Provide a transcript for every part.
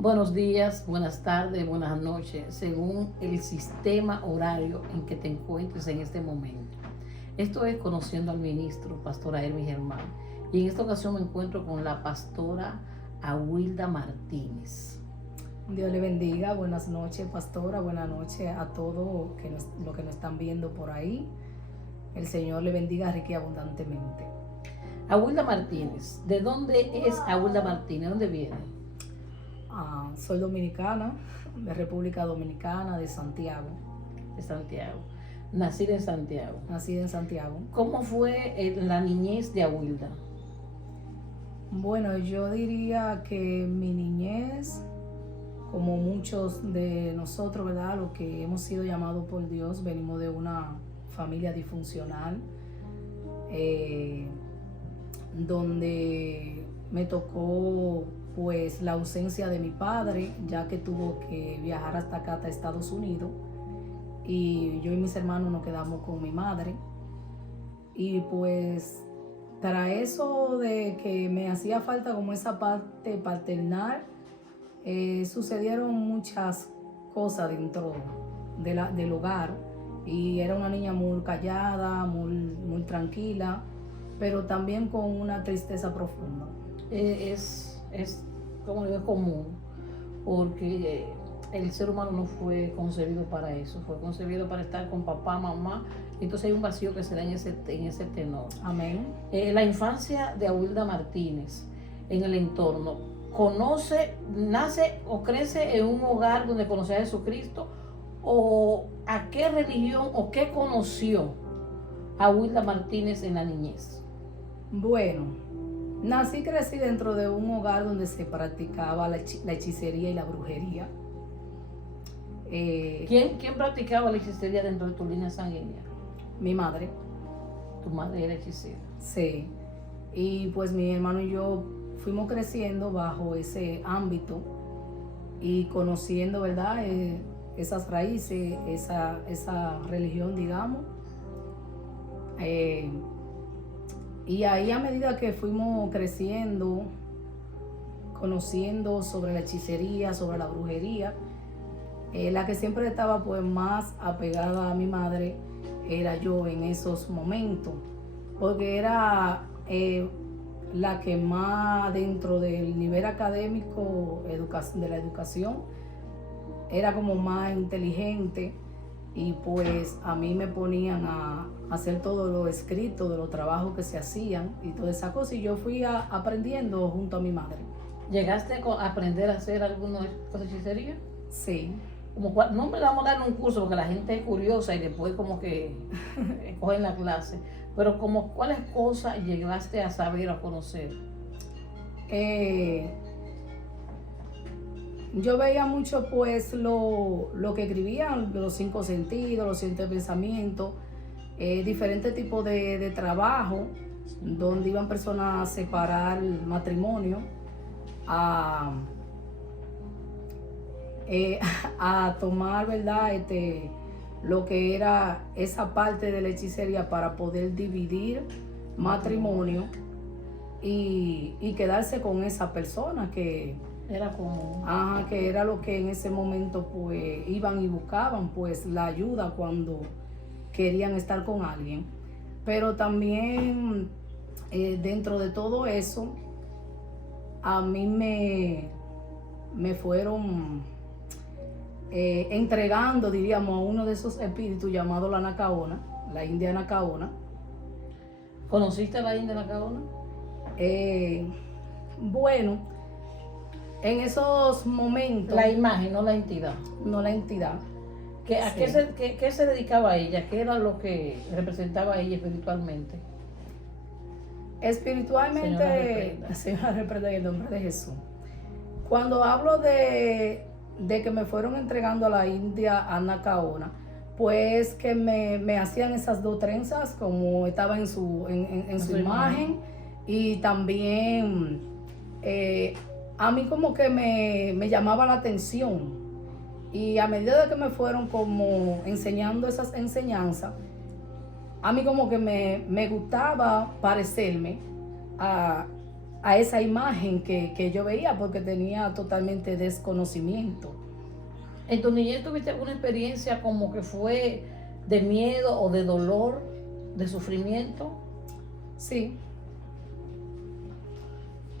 Buenos días, buenas tardes, buenas noches, según el sistema horario en que te encuentres en este momento. Esto es Conociendo al Ministro, pastora Hermi Germán. Y en esta ocasión me encuentro con la pastora Awilda Martínez. Dios le bendiga, buenas noches pastora, buenas noches a todos los que nos están viendo por ahí. El Señor le bendiga rica y abundantemente. Awilda Martínez, ¿de dónde es Awilda Martínez? ¿De dónde viene? Soy dominicana, de República Dominicana, de Santiago. De Santiago. Nacida en Santiago. Nacida en Santiago. ¿Cómo fue la niñez de Awilda? Bueno, yo diría que mi niñez, como muchos de nosotros, ¿verdad? Los que hemos sido llamados por Dios, venimos de una familia disfuncional, donde me tocó pues la ausencia de mi padre, ya que tuvo que viajar hasta acá, hasta Estados Unidos, y yo y mis hermanos nos quedamos con mi madre. Y pues para eso de que me hacía falta como esa parte paternal, sucedieron muchas cosas dentro del hogar, y era una niña muy callada, muy tranquila, pero también con una tristeza profunda. Es como digo, es común, porque el ser humano no fue concebido para eso, fue concebido para estar con papá, mamá. Entonces hay un vacío que se da en ese tenor. Amén. La infancia de Awilda Martínez en el entorno, nace o crece en un hogar donde conoció a Jesucristo, o a qué religión o qué conoció Awilda Martínez en la niñez. Bueno, nací y crecí dentro de un hogar donde se practicaba la hechicería y la brujería. ¿Quién practicaba la hechicería dentro de tu línea sanguínea? Mi madre. Tu madre era hechicera. Sí. Y pues mi hermano y yo fuimos creciendo bajo ese ámbito y conociendo, ¿verdad? Esas raíces, esa religión, digamos. Y ahí, a medida que fuimos creciendo, conociendo sobre la hechicería, sobre la brujería, la que siempre estaba pues más apegada a mi madre era yo en esos momentos, porque era la que más dentro del nivel académico de la educación era como más inteligente, y pues a mí me ponían a hacer todo lo escrito de los trabajos que se hacían y toda esa cosa, y yo fui aprendiendo junto a mi madre. ¿Llegaste a aprender a hacer alguna cosa de hechicería? Sí. No me vamos a dar un curso porque la gente es curiosa y después como que cogen la clase, pero como ¿cuáles cosas llegaste a saber o a conocer? Yo veía mucho pues lo que escribían, los 5 sentidos, los 7 pensamientos, diferentes tipos de trabajo, donde iban personas a separar el matrimonio, a tomar, ¿verdad? Lo que era esa parte de la hechicería para poder dividir matrimonio y quedarse con esa persona que era como que era lo que en ese momento pues iban y buscaban pues la ayuda cuando querían estar con alguien. Pero también dentro de todo eso a mí me fueron entregando, diríamos, a uno de esos espíritus llamado la Anacaona, la India Anacaona. ¿Conociste a la India Anacaona? Bueno, en esos momentos... La imagen, no la entidad. No la entidad. ¿A qué se dedicaba ella? ¿Qué era lo que representaba ella espiritualmente? Espiritualmente, Señora, reprenda en el nombre de Jesús. Cuando hablo de que me fueron entregando a la India Anacaona, pues que me hacían esas 2 trenzas como estaba en su imagen, y también a mí como que me llamaba la atención, y a medida de que me fueron como enseñando esas enseñanzas, a mí como que me gustaba parecerme a a esa imagen que yo veía porque tenía totalmente desconocimiento. ¿En tu niñez tuviste alguna experiencia como que fue de miedo o de dolor, de sufrimiento? Sí,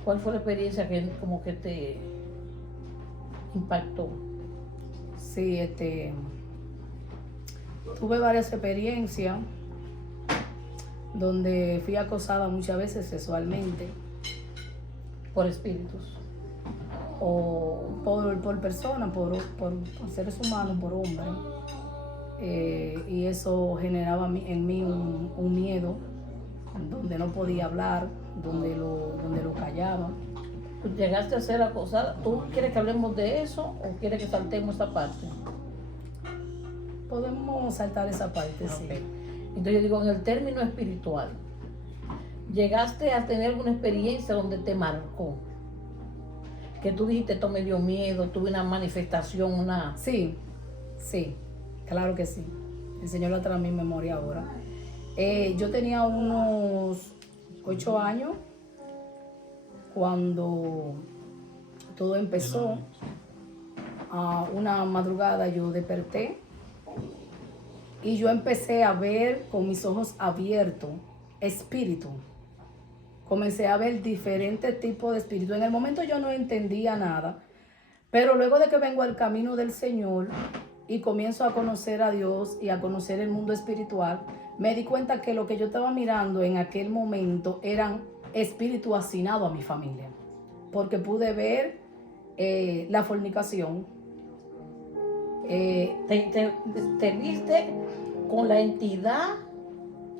¿Cuál fue la experiencia que como que te impactó? sí, tuve varias experiencias donde fui acosada muchas veces sexualmente Por espíritus. o por personas, por seres humanos, por hombres. Y eso generaba en mí un miedo donde no podía hablar, donde lo callaba. ¿Tú llegaste a ser acosada? ¿Tú quieres que hablemos de eso o quieres que saltemos esa parte? Podemos saltar esa parte, sí. Ok. Entonces yo digo, en el término espiritual, ¿llegaste a tener alguna experiencia donde te marcó? Que tú dijiste, esto me dio miedo, tuve una manifestación, una... Sí, sí, claro que sí. El Señor lo trae a mi memoria ahora. Yo tenía unos 8 años cuando todo empezó. A una madrugada yo desperté y yo empecé a ver con mis ojos abiertos espíritu. Comencé a ver diferentes tipos de espíritu. En el momento yo no entendía nada, pero luego de que vengo al camino del Señor y comienzo a conocer a Dios y a conocer el mundo espiritual, me di cuenta que lo que yo estaba mirando en aquel momento eran espíritus asignados a mi familia, porque pude ver la fornicación. Te viste con la entidad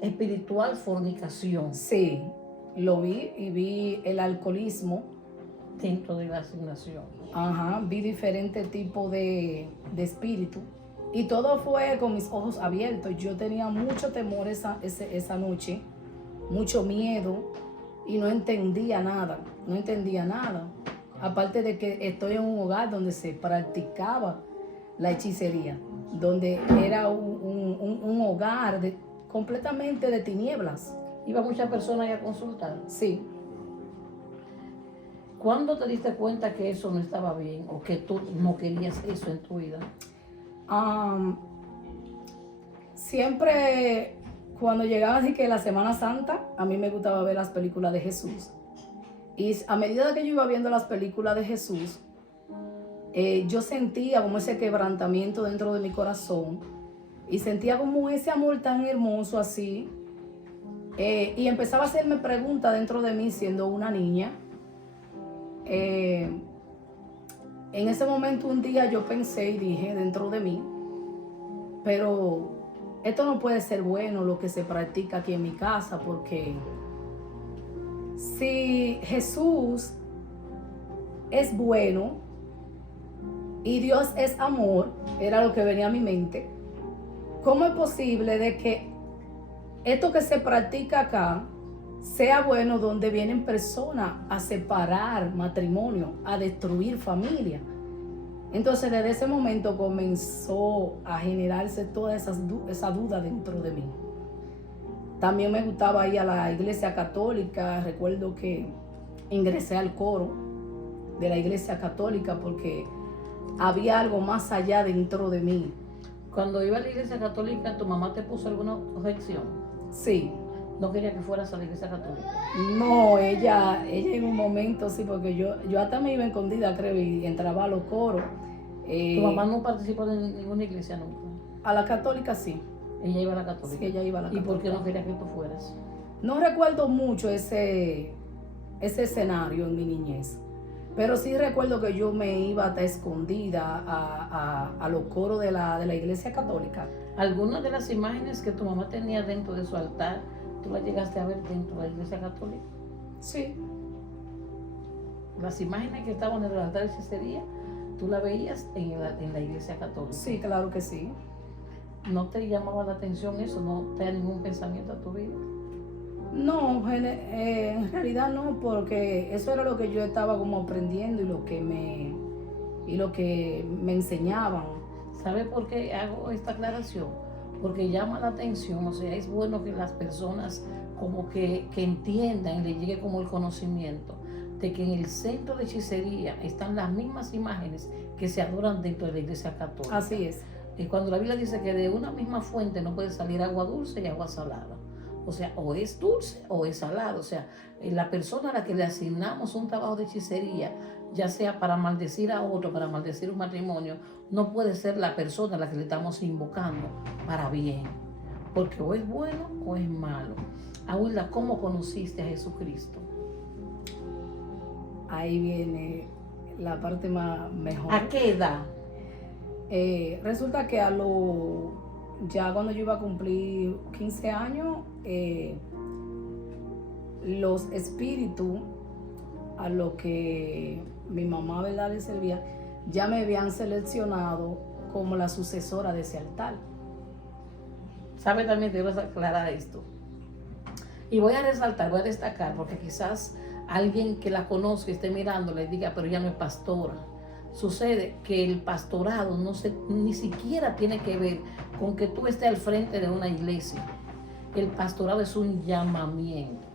espiritual fornicación Sí, lo vi y vi el alcoholismo. dentro de la asignación. Ajá, vi diferentes tipos de espíritu y todo fue con mis ojos abiertos. Yo tenía mucho temor esa noche, mucho miedo y no entendía nada. Aparte de que estoy en un hogar donde se practicaba la hechicería, donde era un hogar completamente de tinieblas. Iba muchas personas a consultar. Sí. ¿Cuándo te diste cuenta que eso no estaba bien o que tú no querías eso en tu vida? Siempre cuando llegaba así que la Semana Santa, a mí me gustaba ver las películas de Jesús. Y a medida que yo iba viendo las películas de Jesús, yo sentía como ese quebrantamiento dentro de mi corazón y sentía como ese amor tan hermoso así. Y empezaba a hacerme preguntas dentro de mí siendo una niña. En ese momento un día yo pensé y dije dentro de mí, pero esto no puede ser bueno lo que se practica aquí en mi casa, porque si Jesús es bueno y Dios es amor, era lo que venía a mi mente, ¿cómo es posible de que esto que se practica acá sea bueno donde vienen personas a separar matrimonio, a destruir familia? Entonces desde ese momento comenzó a generarse toda esa duda dentro de mí. También me gustaba ir a la iglesia católica. Recuerdo que ingresé al coro de la iglesia católica porque había algo más allá dentro de mí. Cuando iba a la iglesia católica, ¿tu mamá te puso alguna objeción? Sí. ¿No quería que fueras a la iglesia católica? No, ella en un momento sí, porque yo hasta me iba escondida, creo, y entraba a los coros. ¿Tu mamá no participó de ninguna iglesia nunca? A la católica sí. Ella iba a la católica. Sí, ella iba a la ¿Y católica. por qué no quería que tú fueras? No recuerdo mucho ese escenario en mi niñez, pero sí recuerdo que yo me iba hasta escondida a los coros de la iglesia católica. ¿Algunas de las imágenes que tu mamá tenía dentro de su altar, tú las llegaste a ver dentro de la iglesia católica? Sí. Las imágenes que estaban en el altar ese día, tú las veías en la iglesia católica. Sí, claro que sí. ¿No te llamaba la atención eso? ¿No te da ningún pensamiento a tu vida? No, en realidad no, porque eso era lo que yo estaba como aprendiendo y lo que me enseñaban. ¿Sabe por qué hago esta aclaración? Porque llama la atención, o sea, es bueno que las personas como que entiendan y les llegue como el conocimiento. de que en el centro de hechicería están las mismas imágenes que se adoran dentro de la Iglesia Católica. Así es. Y cuando la Biblia dice que de una misma fuente no puede salir agua dulce y agua salada. O sea, o es dulce o es salado. O sea, la persona a la que le asignamos un trabajo de hechicería, ya sea para maldecir a otro, para maldecir un matrimonio, no puede ser la persona a la que le estamos invocando para bien. Porque o es bueno o es malo. Abuela, ¿cómo conociste a Jesucristo? Ahí viene la parte más mejor. ¿A qué edad? Resulta que ya cuando yo iba a cumplir 15 años, los espíritus a los que mi mamá, ¿verdad?, le servía, ya me habían seleccionado como la sucesora de ese altar. ¿Sabe? También te voy a aclarar esto. Y voy a resaltar, voy a destacar, porque quizás alguien que la conozca esté mirando le diga, pero ella no es pastora. Sucede que el pastorado ni siquiera tiene que ver con que tú estés al frente de una iglesia. El pastorado es un llamamiento.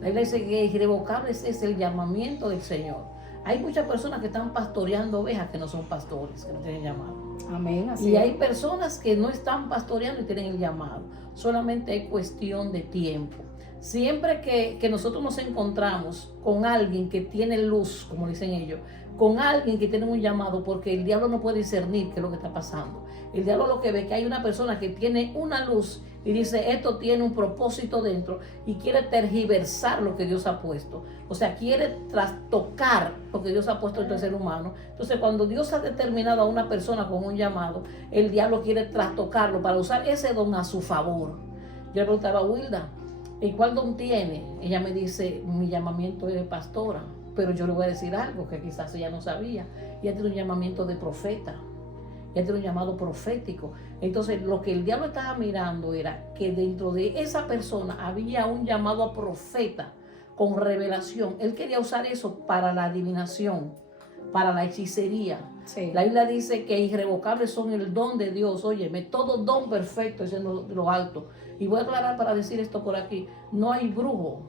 La iglesia que es irrevocable es el llamamiento del Señor. Hay muchas personas que están pastoreando ovejas que no son pastores, que no tienen llamado. Amén. Así Y es. hay personas que no están pastoreando y tienen el llamado. Solamente es cuestión de tiempo. Siempre que nosotros nos encontramos con alguien que tiene luz, como dicen ellos, con alguien que tiene un llamado, porque el diablo no puede discernir qué es lo que está pasando. El diablo lo que ve es que hay una persona que tiene una luz y dice, esto tiene un propósito dentro, y quiere tergiversar lo que Dios ha puesto. O sea, quiere trastocar lo que Dios ha puesto dentro del ser humano. Entonces, cuando Dios ha determinado a una persona con un llamado, el diablo quiere trastocarlo para usar ese don a su favor. Yo le preguntaba a Wilda, ¿y cuál don tiene? Ella me dice, mi llamamiento es de pastora. Pero yo le voy a decir algo que quizás ella no sabía. Ella tiene un llamamiento de profeta. Ella tiene un llamado profético. Entonces, lo que el diablo estaba mirando era que dentro de esa persona había un llamado a profeta con revelación. Él quería usar eso para la adivinación, para la hechicería. Sí. La Biblia dice que irrevocables son el don de Dios. Óyeme, todo don perfecto es en lo alto. Y voy a aclarar para decir esto por aquí. No hay brujo.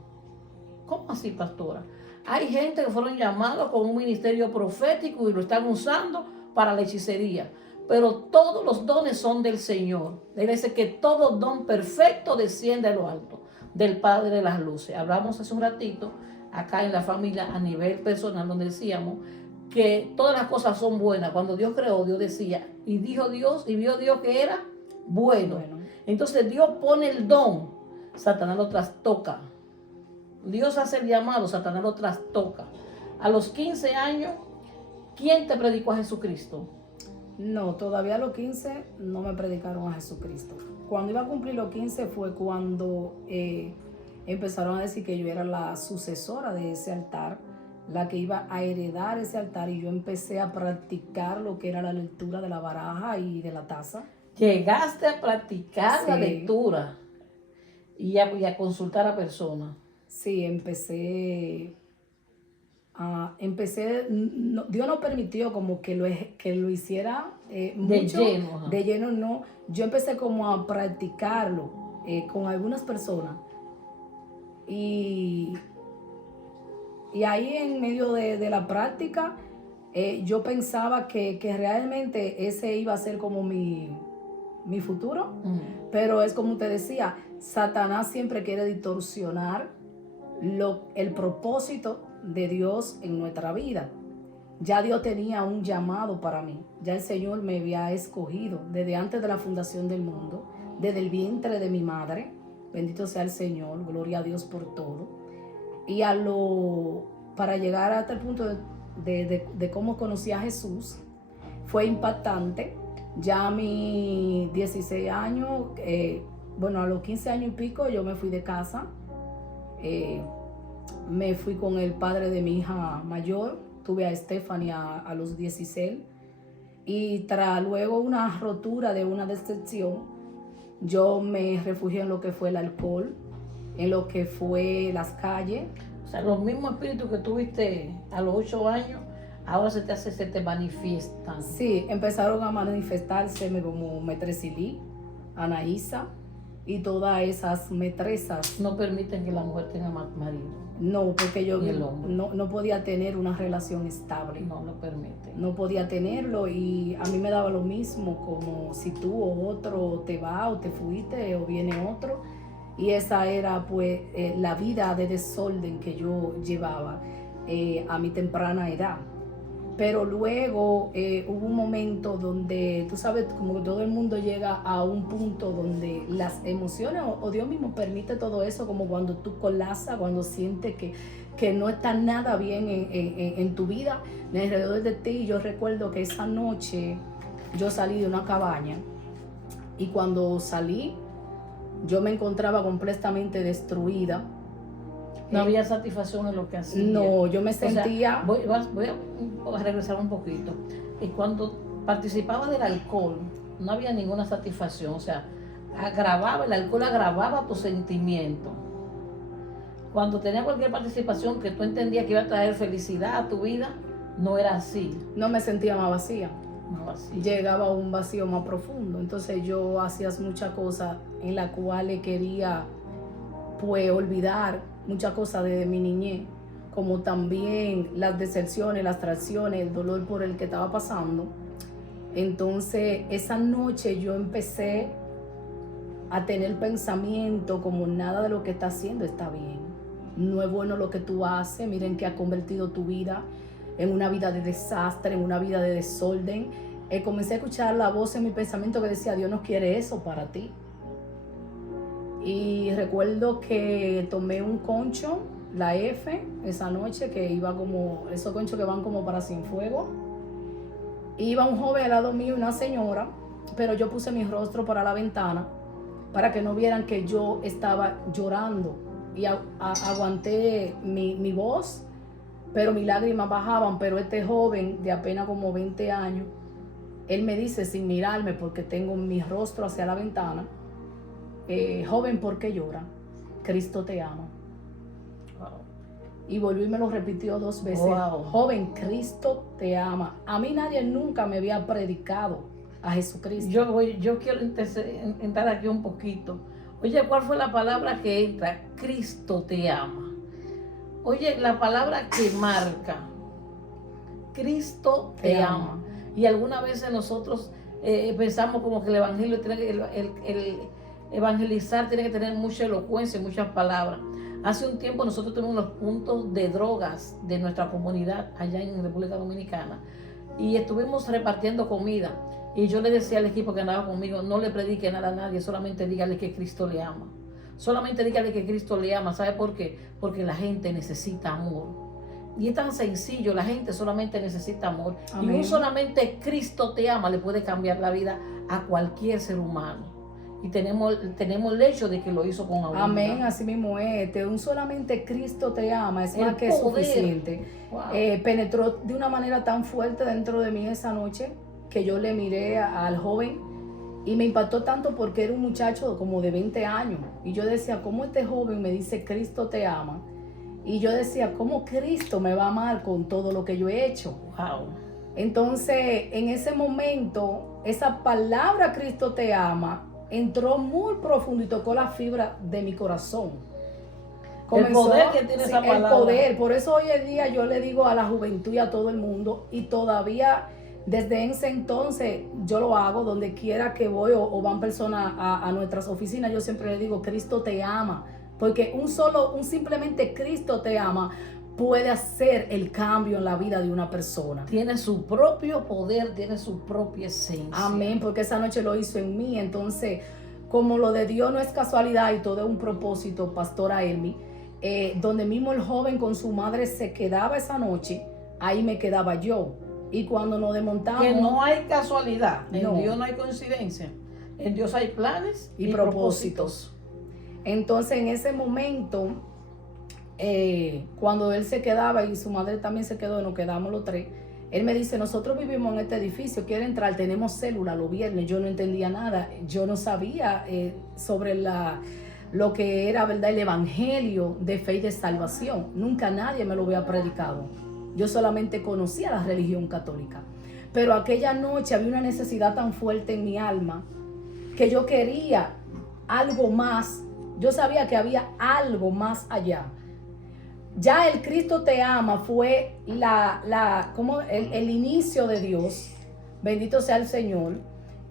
¿Cómo así, pastora? Hay gente que fueron llamados con un ministerio profético y lo están usando para la hechicería. Pero todos los dones son del Señor. Él dice que todo don perfecto desciende a lo alto, del Padre de las luces. Hablamos hace un ratito, acá en la familia, a nivel personal, donde decíamos que todas las cosas son buenas. Cuando Dios creó, Dios decía, y dijo Dios, y vio Dios que era bueno. Entonces Dios pone el don, Satanás lo trastoca. Dios hace el llamado, Satanás lo trastoca. A los 15 años, ¿quién te predicó a Jesucristo? No, todavía a los 15 no me predicaron a Jesucristo. Cuando iba a cumplir los 15 fue cuando empezaron a decir que yo era la sucesora de ese altar, la que iba a heredar ese altar, y yo empecé a practicar lo que era la lectura de la baraja y de la taza. Llegaste a practicar la Sí. lectura y a consultar a personas. Sí, Dios no permitió como que lo hiciera mucho, lleno, ajá. de lleno no. Yo empecé como a practicarlo con algunas personas, y ahí en medio de la práctica yo pensaba que realmente ese iba a ser como mi futuro. Pero es como te decía, Satanás siempre quiere distorsionar el propósito de Dios en nuestra vida. Ya Dios tenía un llamado para mí. Ya el Señor me había escogido desde antes de la fundación del mundo, desde el vientre de mi madre. Bendito sea el Señor, gloria a Dios por todo. Y para llegar hasta el punto de cómo conocí a Jesús, fue impactante. Ya a mis 16 años, a los 15 años y pico, yo me fui de casa. Me fui con el padre de mi hija mayor. Tuve a Stephanie a los 16. Y tras luego una rotura de una decepción, yo me refugié en lo que fue el alcohol, en lo que fue las calles. O sea, los mismos espíritus que tuviste a los 8 años, ahora se te manifiestan. Sí, empezaron a manifestarse como Metresilí, Anaísa y todas esas metrezas. No permiten que la mujer tenga marido. No, porque yo Y el hombre. no podía tener una relación estable. No lo permiten. No podía tenerlo y a mí me daba lo mismo como si tú o otro te va o te fuiste o viene otro. Y esa era pues la vida de desorden que yo llevaba a mi temprana edad. Pero luego hubo un momento donde, tú sabes, como que todo el mundo llega a un punto donde las emociones o Dios mismo permite todo eso, como cuando tú colapsas, cuando sientes que no está nada bien en tu vida, alrededor de ti. Yo recuerdo que esa noche yo salí de una cabaña y cuando salí yo me encontraba completamente destruida. No había satisfacción en lo que hacía. No, yo me O sea, sentía... voy a regresar un poquito. Y cuando participaba del alcohol, no había ninguna satisfacción. O sea, el alcohol agravaba tu sentimiento. Cuando tenía cualquier participación que tú entendías que iba a traer felicidad a tu vida, no era así. no me sentía más vacía. No así. Llegaba a un vacío más profundo. Entonces yo hacía muchas cosas en las cuales quería pues olvidar muchas cosas de mi niñez, como también las decepciones, las traiciones, el dolor por el que estaba pasando. Entonces esa noche yo empecé a tener pensamiento como nada de lo que está haciendo está bien. No es bueno lo que tú haces. Miren que ha convertido tu vida en una vida de desastre, en una vida de desorden. Comencé a escuchar la voz en mi pensamiento que decía, Dios no quiere eso para ti. Y recuerdo que tomé un concho, la F, esa noche, que iba como, esos conchos que van como para Cienfuegos. Iba un joven al lado mío y una señora, pero yo puse mi rostro para la ventana para que no vieran que yo estaba llorando. Y aguanté mi voz, pero mis lágrimas bajaban. Pero este joven de apenas como 20 años, él me dice sin mirarme porque tengo mi rostro hacia la ventana, joven, ¿por qué llora? Cristo te ama. Wow. Y volvió y me lo repitió 2 veces. Wow. Joven, Cristo te ama. A mí nadie nunca me había predicado a Jesucristo. Yo quiero entrar aquí un poquito. Oye, ¿cuál fue la palabra que entra? Cristo te ama. Oye, la palabra que marca. Cristo te ama. Y algunas veces nosotros pensamos como que el evangelio tiene que, el evangelizar tiene que tener mucha elocuencia, muchas palabras. Hace un tiempo nosotros tuvimos los puntos de drogas de nuestra comunidad allá en República Dominicana y estuvimos repartiendo comida. Y yo le decía al equipo que andaba conmigo, no le predique nada a nadie, solamente dígale que Cristo le ama. Solamente dígale que Cristo le ama. ¿Sabe por qué? Porque la gente necesita amor. Y es tan sencillo, la gente solamente necesita amor. Amén. Y un solamente Cristo te ama le puede cambiar la vida a cualquier ser humano. Y tenemos el hecho de que lo hizo con amor. Amén, así mismo es. Un solamente Cristo te ama, es más que poder. suficiente. Wow. Penetró de una manera tan fuerte dentro de mí esa noche que yo le miré al joven y me impactó tanto porque era un muchacho como de 20 años. Y yo decía, ¿cómo este joven me dice Cristo te ama? Y yo decía, ¿cómo Cristo me va a amar con todo lo que yo he hecho? Wow. Entonces, en ese momento, esa palabra Cristo te ama entró muy profundo y tocó la fibra de mi corazón. El poder que tiene esa palabra. El poder. Por eso hoy en día yo le digo a la juventud y a todo el mundo, y todavía desde ese entonces yo lo hago donde quiera que voy o van personas a nuestras oficinas, yo siempre le digo, Cristo te ama. Porque un simplemente Cristo te ama puede hacer el cambio en la vida de una persona. Tiene su propio poder, tiene su propia esencia. Amén, porque esa noche lo hizo en mí. Entonces, como lo de Dios no es casualidad y todo es un propósito, Pastora Elmi, donde mismo el joven con su madre se quedaba esa noche, ahí me quedaba yo. Y cuando nos desmontamos... Que no hay casualidad, en No. Dios no hay coincidencia. En Dios hay planes y propósitos. Entonces, en ese momento, cuando él se quedaba y su madre también se quedó, nos quedamos los tres, él me dice, nosotros vivimos en este edificio, quiere entrar, tenemos célula los viernes. Yo no entendía nada, yo no sabía sobre lo que era, ¿verdad?, el evangelio de fe y de salvación. Nunca nadie me lo había predicado. Yo solamente conocía la religión católica. Pero aquella noche había una necesidad tan fuerte en mi alma que yo quería algo más. Yo sabía que había algo más allá. Ya el Cristo te ama fue como el inicio de Dios. Bendito sea el Señor.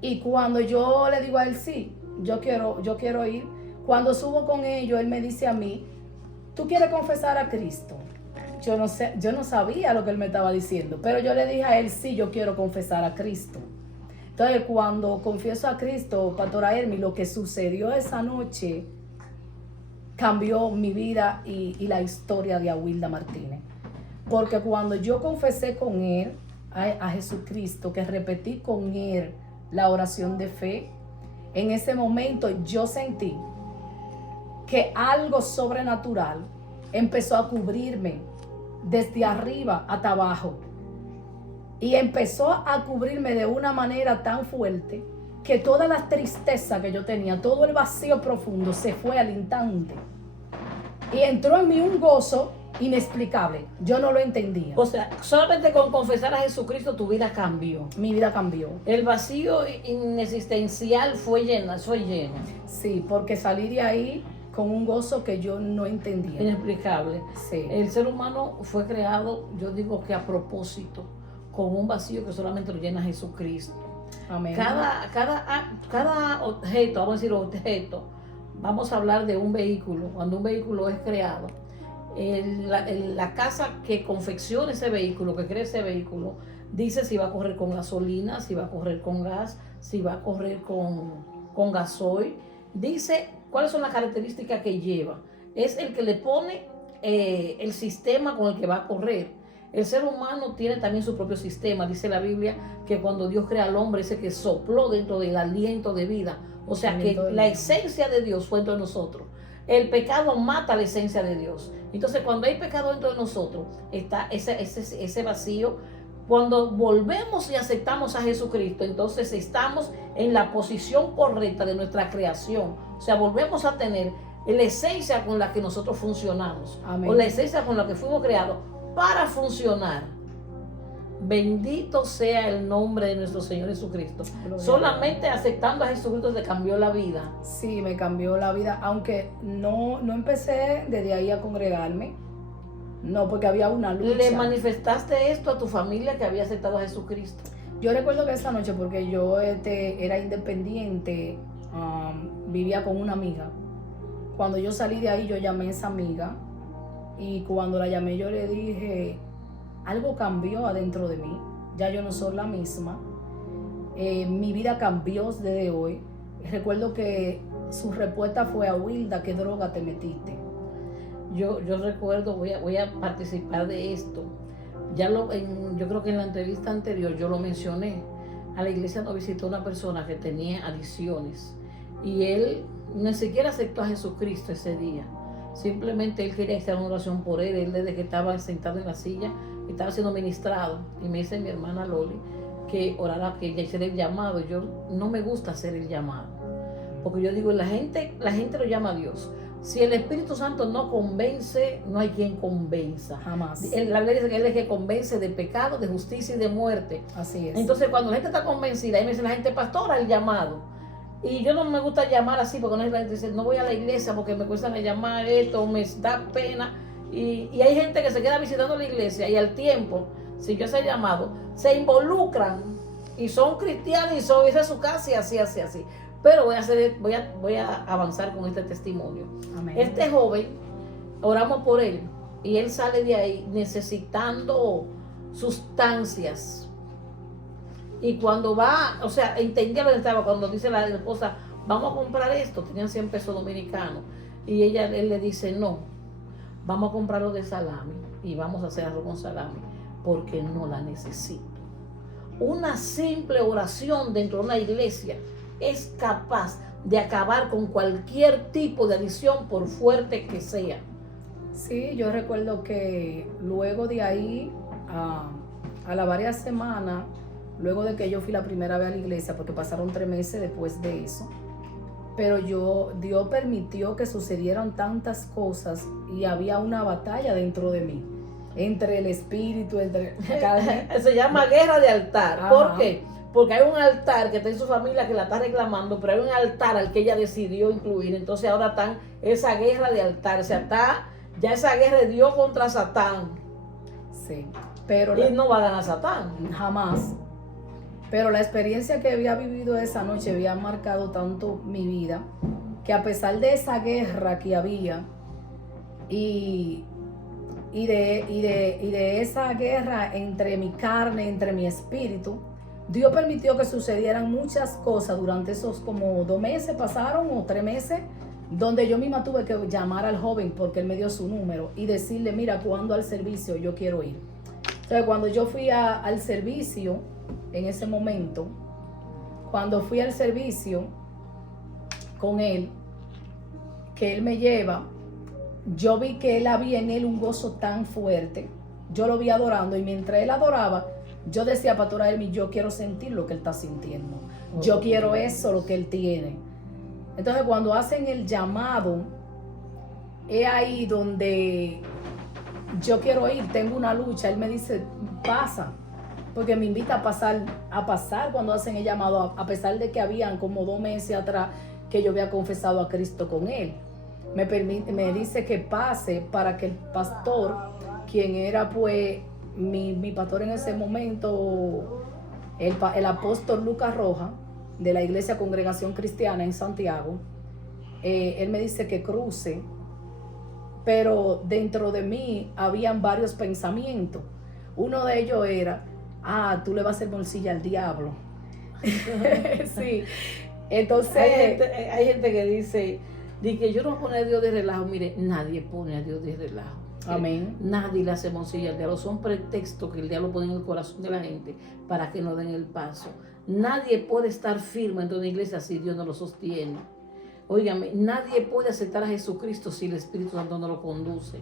Y cuando yo le digo a él, sí, yo quiero ir. Cuando subo con ellos, él me dice a mí, ¿tú quieres confesar a Cristo? Yo no sabía lo que él me estaba diciendo, pero yo le dije a él, sí, yo quiero confesar a Cristo. Entonces, cuando confieso a Cristo, Pastora Hermi, lo que sucedió esa noche cambió mi vida y la historia de Awilda Martínez. Porque cuando yo confesé con él, a Jesucristo, que repetí con él la oración de fe, en ese momento yo sentí que algo sobrenatural empezó a cubrirme desde arriba hasta abajo. Y empezó a cubrirme de una manera tan fuerte que toda la tristeza que yo tenía, todo el vacío profundo se fue al instante. Y entró en mí un gozo inexplicable. Yo no lo entendía. O sea, solamente con confesar a Jesucristo tu vida cambió. Mi vida cambió. El vacío inexistencial fue lleno. Sí, porque salí de ahí con un gozo que yo no entendía. Inexplicable. Sí. El ser humano fue creado, yo digo que a propósito, con un vacío que solamente lo llena Jesucristo. Amén. Cada objeto, vamos a decir objeto, vamos a hablar de un vehículo. Cuando un vehículo es creado, la casa que confecciona ese vehículo, que crea ese vehículo, dice si va a correr con gasolina, si va a correr con gas, si va a correr con gasoil. Dice cuáles son las características que lleva. Es el que le pone el sistema con el que va a correr. El ser humano tiene también su propio sistema. Dice la Biblia que cuando Dios crea al hombre, dice que sopló dentro del aliento de vida. O sea que la esencia de Dios fue dentro de nosotros. El pecado mata la esencia de Dios. Entonces cuando hay pecado dentro de nosotros, está ese vacío. Cuando volvemos y aceptamos a Jesucristo, entonces estamos en la posición correcta de nuestra creación. O sea, volvemos a tener la esencia con la que nosotros funcionamos. Amén. O la esencia con la que fuimos creados para funcionar. Bendito sea el nombre de nuestro Señor Jesucristo. Solamente aceptando a Jesucristo te cambió la vida. Sí, me cambió la vida, aunque no empecé desde ahí a congregarme. No, porque había una lucha. ¿Le manifestaste esto a tu familia que había aceptado a Jesucristo? Yo recuerdo que esa noche, porque yo era independiente, vivía con una amiga. Cuando yo salí de ahí, yo llamé a esa amiga. Y cuando la llamé, yo le dije, algo cambió adentro de mí. Ya yo no soy la misma. Mi vida cambió desde hoy. Recuerdo que su respuesta fue, Awilda, ¿qué droga te metiste? Yo recuerdo, voy a participar de esto. Yo creo que en la entrevista anterior yo lo mencioné. A la iglesia nos visitó una persona que tenía adicciones y él ni siquiera aceptó a Jesucristo ese día. Simplemente él quería hacer una oración por él. Él desde que estaba sentado en la silla estaba siendo ministrado y me dice mi hermana Loli que orara, que ella hiciera el llamado. Yo no me gusta hacer el llamado porque yo digo, la gente lo llama a Dios. Si el Espíritu Santo no convence, no hay quien convenza. Jamás. La Biblia dice que Él es el que convence de pecado, de justicia y de muerte. Así es. Entonces, cuando la gente está convencida, ahí me dice la gente, pastora, el llamado. Y yo no me gusta llamar así, porque la gente dice, no voy a la iglesia porque me cuesta llamar esto, me da pena. Y hay gente que se queda visitando la iglesia y al tiempo, si yo sé llamado, se involucran y son cristianos y son, esa es su casa y así. Pero voy a avanzar con este testimonio. Amén. Este joven, oramos por él y él sale de ahí necesitando sustancias. Y cuando va, o sea, entendía lo que estaba, cuando dice la esposa, vamos a comprar esto, tenían 100 pesos dominicanos. Y él le dice, no, vamos a comprarlo de salami y vamos a hacer arroz con salami porque no la necesito. Una simple oración dentro de una iglesia es capaz de acabar con cualquier tipo de adicción, por fuerte que sea. Sí, yo recuerdo que luego de ahí, a las varias semanas, luego de que yo fui la primera vez a la iglesia, porque pasaron 3 meses después de eso, pero Dios permitió que sucedieran tantas cosas y había una batalla dentro de mí, entre el espíritu, entre cada... Se llama guerra de altar. Ajá. ¿Por qué? porque hay un altar que está en su familia que la está reclamando, pero hay un altar al que ella decidió incluir. Entonces ahora están esa guerra de altar, o sea, está ya esa guerra de Dios contra Satán. Sí, pero Y no va a ganar Satán. jamás. Pero la experiencia que había vivido esa noche había marcado tanto mi vida, que a pesar de esa guerra que había y de esa guerra entre mi carne, entre mi espíritu, Dios permitió que sucedieran muchas cosas durante esos como 2 meses pasaron o 3 meses, donde yo misma tuve que llamar al joven porque él me dio su número y decirle, mira, cuando al servicio yo quiero ir. Entonces cuando yo fui al servicio, en ese momento, cuando fui al servicio con él, que él me lleva, yo vi que él había en él un gozo tan fuerte. Yo lo vi adorando y mientras él adoraba, yo decía, pastora Hermi, yo quiero sentir lo que él está sintiendo. Yo quiero eso, lo que él tiene. Entonces cuando hacen el llamado, es ahí donde yo quiero ir, tengo una lucha. Él me dice, pasa, porque me invita a pasar cuando hacen el llamado, a pesar de que habían como 2 meses atrás que yo había confesado a Cristo con él. Me dice que pase para que el pastor, quien era pues mi pastor en ese momento, el apóstol Lucas Roja, de la Iglesia Congregación Cristiana en Santiago, él me dice que cruce, pero dentro de mí habían varios pensamientos. Uno de ellos era, tú le vas a hacer bolsilla al diablo. Sí, entonces... Hay gente que dice que yo no voy a poner a Dios de relajo. Mire, nadie pone a Dios de relajo. Amén. Nadie le hace bolsilla al diablo. Son pretextos que el diablo pone en el corazón de la gente para que no den el paso. Nadie puede estar firme en una iglesia si Dios no lo sostiene. Óigame, nadie puede aceptar a Jesucristo si el Espíritu Santo no lo conduce.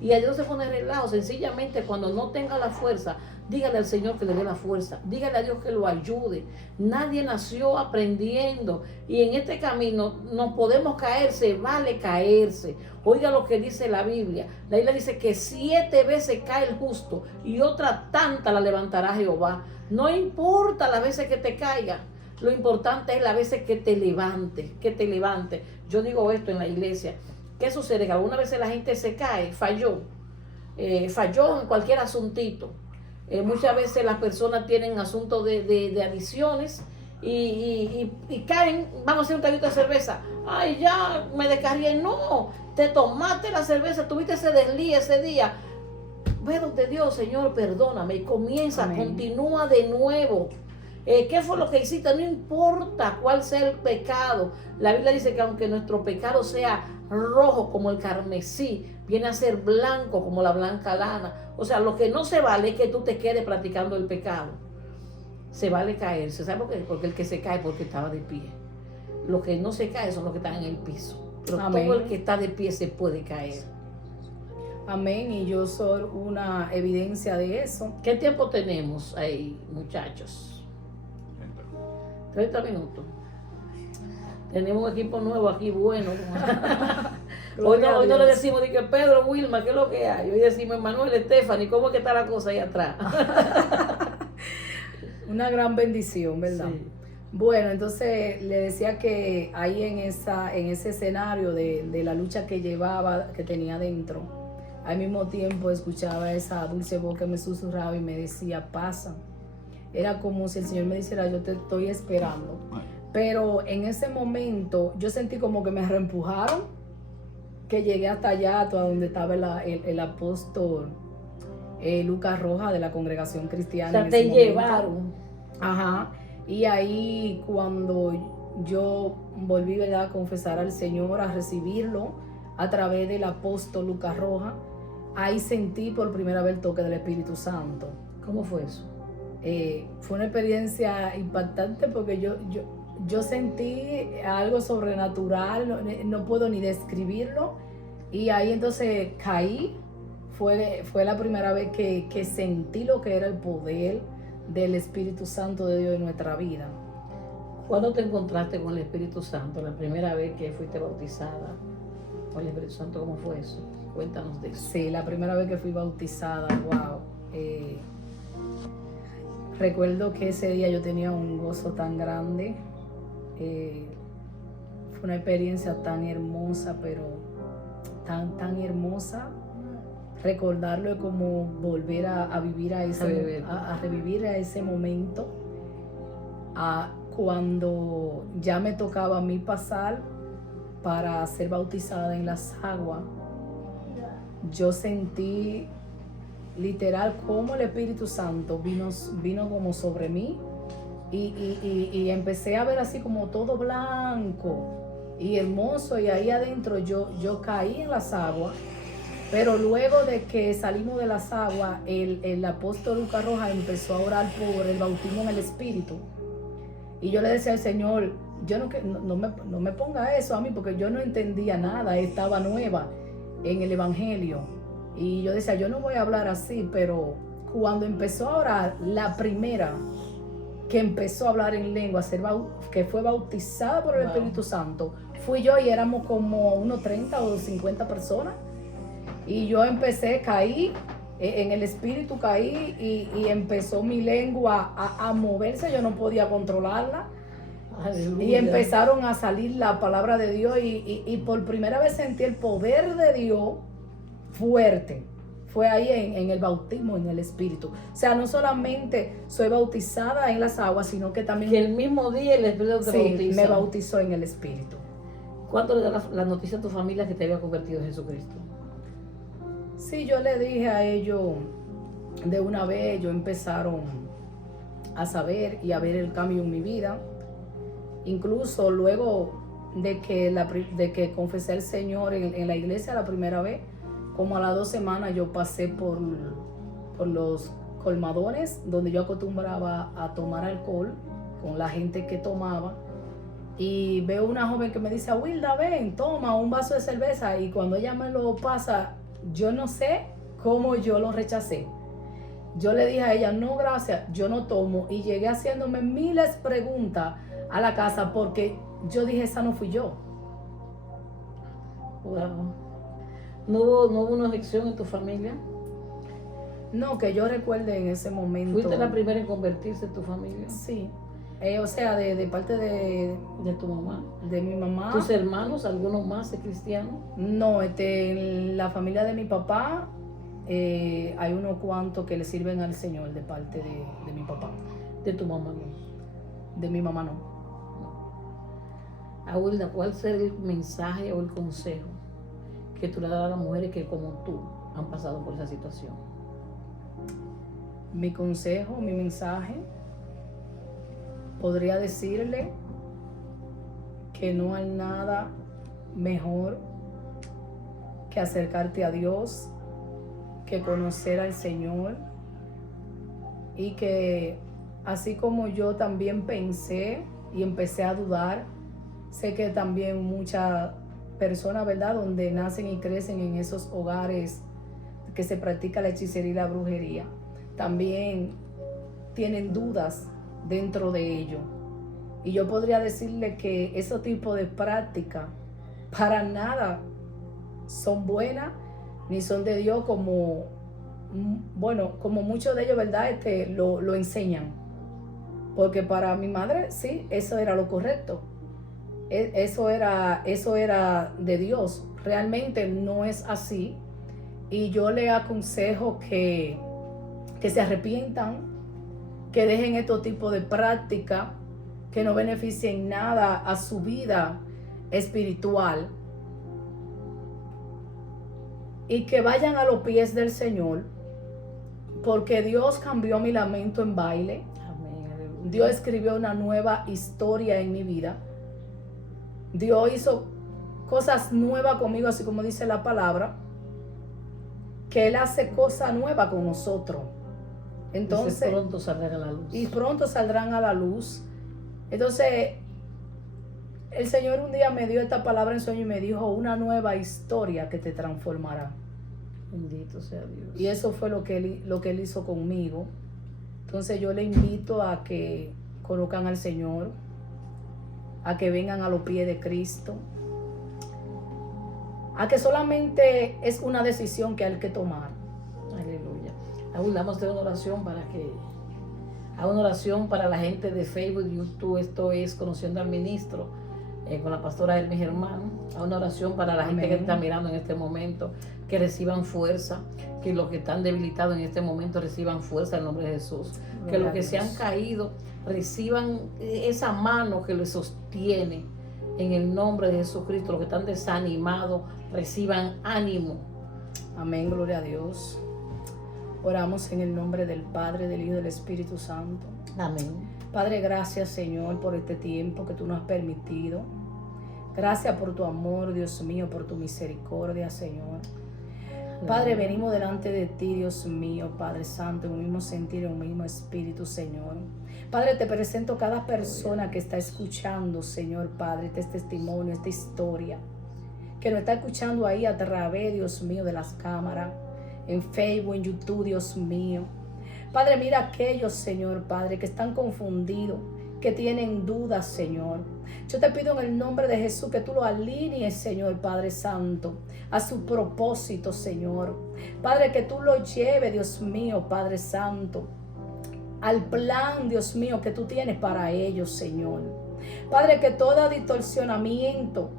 Y a Dios se pone relajo. Sencillamente, cuando no tenga la fuerza, dígale al Señor que le dé la fuerza. Dígale a Dios que lo ayude. Nadie nació aprendiendo. Y en este camino no podemos caer, se vale caerse. Oiga lo que dice la Biblia. La Biblia dice que 7 veces cae el justo y otra tanta la levantará Jehová. No importa las veces que te caiga. Lo importante es las veces que te levante, Yo digo esto en la iglesia. ¿Qué sucede? Que algunas veces la gente se cae, falló en cualquier asuntito. Muchas veces las personas tienen asuntos de adicciones y caen, vamos a hacer un traguito de cerveza. Ay, ya me descarrié. No, te tomaste la cerveza, tuviste ese desliz ese día. Ve donde Dios, Señor, perdóname, y comienza, amén. Continúa de nuevo. ¿Qué fue lo que hiciste? No importa cuál sea el pecado. La Biblia dice que aunque nuestro pecado sea rojo como el carmesí, viene a ser blanco como la blanca lana. O sea, lo que no se vale es que tú te quedes practicando el pecado. Se vale caerse. ¿Sabe por qué? Porque el que se cae porque estaba de pie. Los que no se caen son los que están en el piso. Pero amén. Todo el que está de pie se puede caer. Amén, y yo soy una evidencia de eso. ¿Qué tiempo tenemos ahí, muchachos? 30 minutos. Tenemos un equipo nuevo aquí, bueno. Hoy no le decimos de que Pedro, Wilma, ¿qué es lo que hay? Hoy decimos Manuel, Stephanie, ¿cómo es que está la cosa ahí atrás? Una gran bendición, ¿verdad? Sí. Bueno, entonces le decía que ahí en ese escenario de la lucha que tenía dentro, al mismo tiempo escuchaba esa dulce voz que me susurraba y me decía, pasa. Era como si el Señor me dijera, yo te estoy esperando. Pero en ese momento yo sentí como que me reempujaron, que llegué hasta allá, hasta donde estaba el apóstol Lucas Roja de la Congregación Cristiana. O sea, te llevaron. Ajá. Y ahí cuando yo volví, ¿verdad?, a confesar al Señor, a recibirlo a través del apóstol Lucas Roja, ahí sentí por primera vez el toque del Espíritu Santo. ¿Cómo fue eso? Fue una experiencia impactante porque yo sentí algo sobrenatural, no puedo ni describirlo, y ahí entonces caí. Fue la primera vez que sentí lo que era el poder del Espíritu Santo de Dios en nuestra vida. ¿Cuándo te encontraste con el Espíritu Santo? La primera vez que fuiste bautizada con el Espíritu Santo, ¿cómo fue eso? Cuéntanos de eso. Sí, la primera vez que fui bautizada, wow. Recuerdo que ese día yo tenía un gozo tan grande. Fue una experiencia tan hermosa, pero tan hermosa. Recordarlo es como volver a vivir a revivir a ese momento. Cuando ya me tocaba a mí pasar para ser bautizada en las aguas, yo sentí literal como el Espíritu Santo vino como sobre mí y empecé a ver así como todo blanco y hermoso, y ahí adentro yo caí en las aguas. Pero luego de que salimos de las aguas, el apóstol Lucas Rojas empezó a orar por el bautismo en el Espíritu. Y yo le decía al Señor, no me ponga eso a mí, porque yo no entendía nada, estaba nueva en el Evangelio. Y yo decía, yo no voy a hablar así, pero cuando empezó a orar, la primera que empezó a hablar en lengua, que fue bautizada por el Espíritu Santo, fui yo, y éramos como unos 30 o 50 personas. Y yo caí en el Espíritu, y empezó mi lengua a moverse, yo no podía controlarla. Aleluya. Y empezaron a salir la palabra de Dios, y por primera vez sentí el poder de Dios fuerte. Fue ahí en el bautismo en el Espíritu. O sea, no solamente soy bautizada en las aguas, sino que también... Que el mismo día el Espíritu te bautizó. Me bautizó en el Espíritu. ¿Cuándo le das la noticia a tu familia que te había convertido en Jesucristo? Sí, yo le dije a ellos de una vez. Ellos empezaron a saber y a ver el cambio en mi vida. Incluso luego de que confesé al Señor en la iglesia la primera vez, como a las 2 semanas yo pasé por los colmadones donde yo acostumbraba a tomar alcohol con la gente que tomaba, y veo una joven que me dice, Wilda, ven, toma un vaso de cerveza, y cuando ella me lo pasa, yo no sé cómo yo lo rechacé. Yo le dije a ella, no, gracias, yo no tomo, y llegué haciéndome miles de preguntas a la casa, porque yo dije, esa no fui yo. Wow. ¿No hubo una aflicción en tu familia? No, que yo recuerde en ese momento. ¿Fuiste la primera en convertirse en tu familia? Sí. O sea, de parte de tu mamá. De mi mamá. ¿Tus hermanos, algunos más cristianos? No, en la familia de mi papá hay unos cuantos que le sirven al Señor de parte de mi papá. ¿De tu mamá no? De mi mamá no. Abuela, ¿cuál será el mensaje o el consejo que tú le das a las mujeres que como tú han pasado por esa situación? Mi consejo, mi mensaje, podría decirle que no hay nada mejor que acercarte a Dios, que conocer al Señor, y que así como yo también pensé y empecé a dudar, sé que también muchas personas, ¿verdad?, donde nacen y crecen en esos hogares que se practica la hechicería y la brujería, también tienen dudas dentro de ello. Y yo podría decirle que ese tipo de prácticas para nada son buenas ni son de Dios, como muchos de ellos, ¿verdad?, lo enseñan. Porque para mi madre, sí, eso era lo correcto. Eso era de Dios. Realmente no es así. Y yo le aconsejo que se arrepientan, que dejen estos tipos de prácticas que no beneficien nada a su vida espiritual, y que vayan a los pies del Señor, porque Dios cambió mi lamento en baile. Amén. Dios escribió una nueva historia en mi vida. Dios hizo cosas nuevas conmigo, así como dice la palabra, que Él hace cosas nuevas con nosotros. Entonces, pronto saldrán a la luz. Y pronto saldrán a la luz. Entonces, el Señor un día me dio esta palabra en sueño y me dijo, una nueva historia que te transformará. Bendito sea Dios. Y eso fue lo que Él hizo conmigo. Entonces yo le invito a que conozcan al Señor, a que vengan a los pies de Cristo, a que solamente es una decisión que hay que tomar. Aleluya. Aún damos de una oración para que Hago una oración para la gente de Facebook, YouTube. Esto es Conociendo al Ministro, con la pastora Hermi Germán. Hago una oración para la gente que está mirando en este momento, que reciban fuerza, que los que están debilitados en este momento reciban fuerza en el nombre de Jesús. Que los que se han caído reciban esa mano que les sostiene en el nombre de Jesucristo. Los que están desanimados reciban ánimo. Amén, gloria a Dios. Oramos en el nombre del Padre, del Hijo y del Espíritu Santo. Amén. Padre, gracias, Señor, por este tiempo que tú nos has permitido. Gracias por tu amor, Dios mío, por tu misericordia, Señor. Padre, venimos delante de ti, Dios mío, Padre Santo, en un mismo sentir, en un mismo espíritu, Señor. Padre, te presento cada persona que está escuchando, Señor, Padre, este testimonio, esta historia, que nos está escuchando ahí a través, Dios mío, de las cámaras, en Facebook, en YouTube, Dios mío. Padre, mira aquellos, Señor, Padre, que están confundidos, que tienen dudas, Señor. Yo te pido en el nombre de Jesús que tú lo alinees, Señor, Padre Santo, a su propósito, Señor. Padre, que tú lo lleves, Dios mío, Padre Santo, al plan, Dios mío, que tú tienes para ellos, Señor. Padre, que todo distorsionamiento,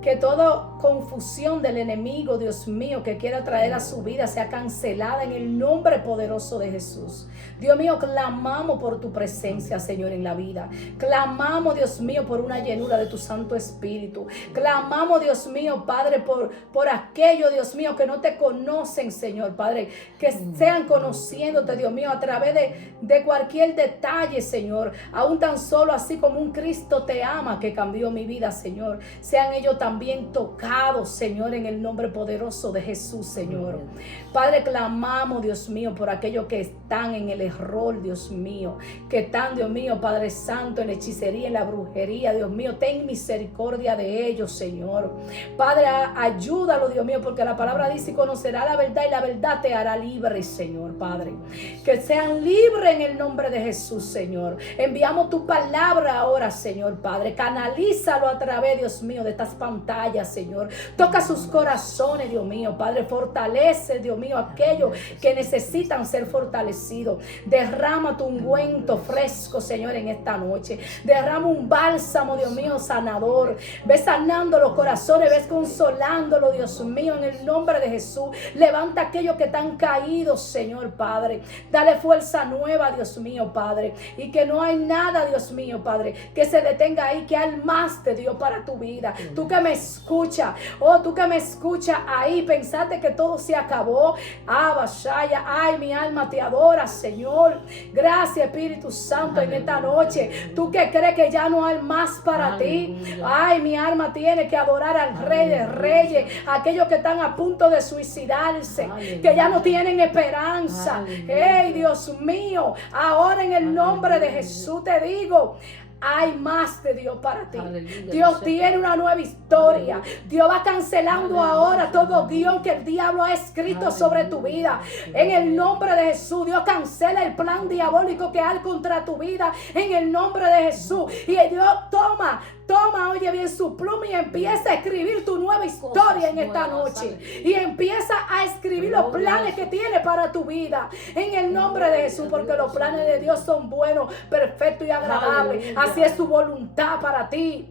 que toda confusión del enemigo, Dios mío, que quiera traer a su vida sea cancelada en el nombre poderoso de Jesús. Dios mío, clamamos por tu presencia, Señor, en la vida. Clamamos, Dios mío, por una llenura de tu Santo Espíritu. Clamamos, Dios mío, Padre, por aquellos, Dios mío, que no te conocen, Señor, Padre, que sean conociéndote, Dios mío, a través de cualquier detalle, Señor, aún tan solo así como un Cristo te ama que cambió mi vida, Señor. Sean ellos también tocados, Señor, en el nombre poderoso de Jesús, Señor. Padre, clamamos, Dios mío, por aquellos que están en el error, Dios mío, que están, Dios mío, Padre Santo, en la hechicería, en la brujería, Dios mío, ten misericordia de ellos, Señor. Padre, ayúdalo, Dios mío, porque la palabra dice: y conocerá la verdad y la verdad te hará libre, Señor, Padre. Que sean libres en el nombre de Jesús, Señor. Enviamos tu palabra ahora, Señor, Padre. Canalízalo a través, Dios mío, de estas pantallas, Señor. Toca sus corazones, Dios mío, Padre. Fortalece, Dios mío, aquellos que necesitan ser fortalecidos. Derrama tu ungüento fresco, Señor, en esta noche. Derrama un bálsamo, Dios mío, sanador. Ves sanando los corazones, ves consolándolo, Dios mío, en el nombre de Jesús. Levanta a aquellos que están caídos, Señor, Padre. Dale fuerza nueva, Dios mío, Padre. Y que no hay nada, Dios mío, Padre, que se detenga ahí, que hay más de Dios para tu vida. Tú que me escuchas, tú que me escuchas ahí, pensaste que todo se acabó. Bashaya, ay, mi alma te adora, Señor. Gracias, Espíritu Santo, en esta noche. Tú que crees que ya no hay más para ti. Ay, mi alma tiene que adorar al Rey de Reyes. Aquellos que están a punto de suicidarse, que ya no tienen esperanza. Hey, Dios mío, ahora en el nombre de Jesús te digo: hay más de Dios para ti. Aleluya. Dios tiene una nueva historia. Aleluya. Dios va cancelando ahora todo guión que el diablo ha escrito sobre tu vida. En el nombre de Jesús, Dios cancela el plan diabólico que hay contra tu vida. En el nombre de Jesús. Y Dios toma, oye bien, su pluma y empieza a escribir tu nueva historia en esta noche. Y empieza a escribir los planes que tiene para tu vida. En el nombre de Jesús, porque los planes de Dios son buenos, perfectos y agradables. Así es su voluntad para ti.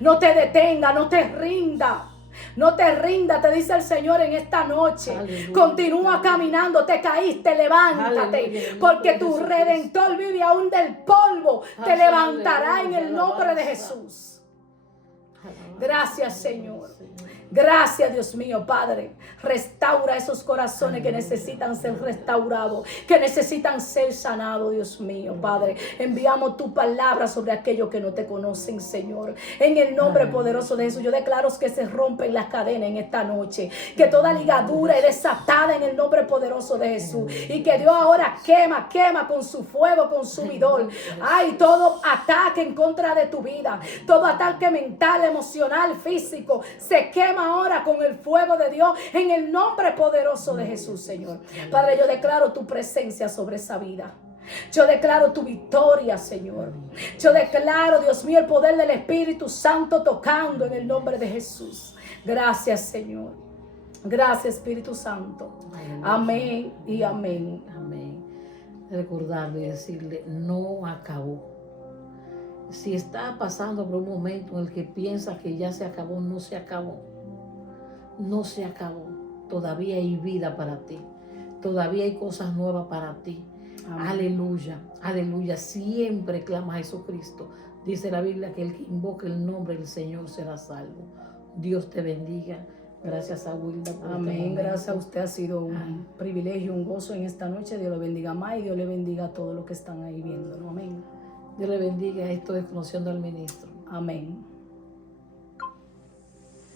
No te detenga, no te rinda. No te rindas, te dice el Señor en esta noche. Aleluya. Continúa caminando, te caíste, levántate. Aleluya. Porque tu Redentor vive aún del polvo. Te levantará en el nombre de Jesús. Gracias, Señor. Gracias, Dios mío, Padre. Restaura esos corazones que necesitan ser restaurados, que necesitan ser sanados, Dios mío, Padre. Enviamos tu palabra sobre aquellos que no te conocen, Señor. En el nombre poderoso de Jesús, yo declaro que se rompen las cadenas en esta noche. Que toda ligadura es desatada en el nombre poderoso de Jesús. Y que Dios ahora quema con su fuego consumidor. Ay, todo ataque en contra de tu vida, todo ataque mental, emocional, físico, se quema ahora con el fuego de Dios en el nombre poderoso de Jesús, Señor. Padre, yo declaro tu presencia sobre esa vida. Yo declaro tu victoria, Señor. Yo declaro, Dios mío, el poder del Espíritu Santo tocando en el nombre de Jesús. Gracias, Señor. Gracias, Espíritu Santo. Amén y amén. Amén. recordarle y decirle, no acabó. Si está pasando por un momento en el que piensa que ya se acabó, no se acabó. No se acabó. Todavía hay vida para ti. Todavía hay cosas nuevas para ti. Amén. Aleluya, aleluya. Siempre clama a Jesucristo. Dice la Biblia que el que invoque el nombre del Señor será salvo. Dios te bendiga. Gracias a Wilda por amén. Gracias a usted. Ha sido un privilegio, un gozo en esta noche. Dios lo bendiga más y Dios le bendiga a todos los que están ahí viendo. Amén. Dios le bendiga. Esto es Conociendo al Ministro. Amén.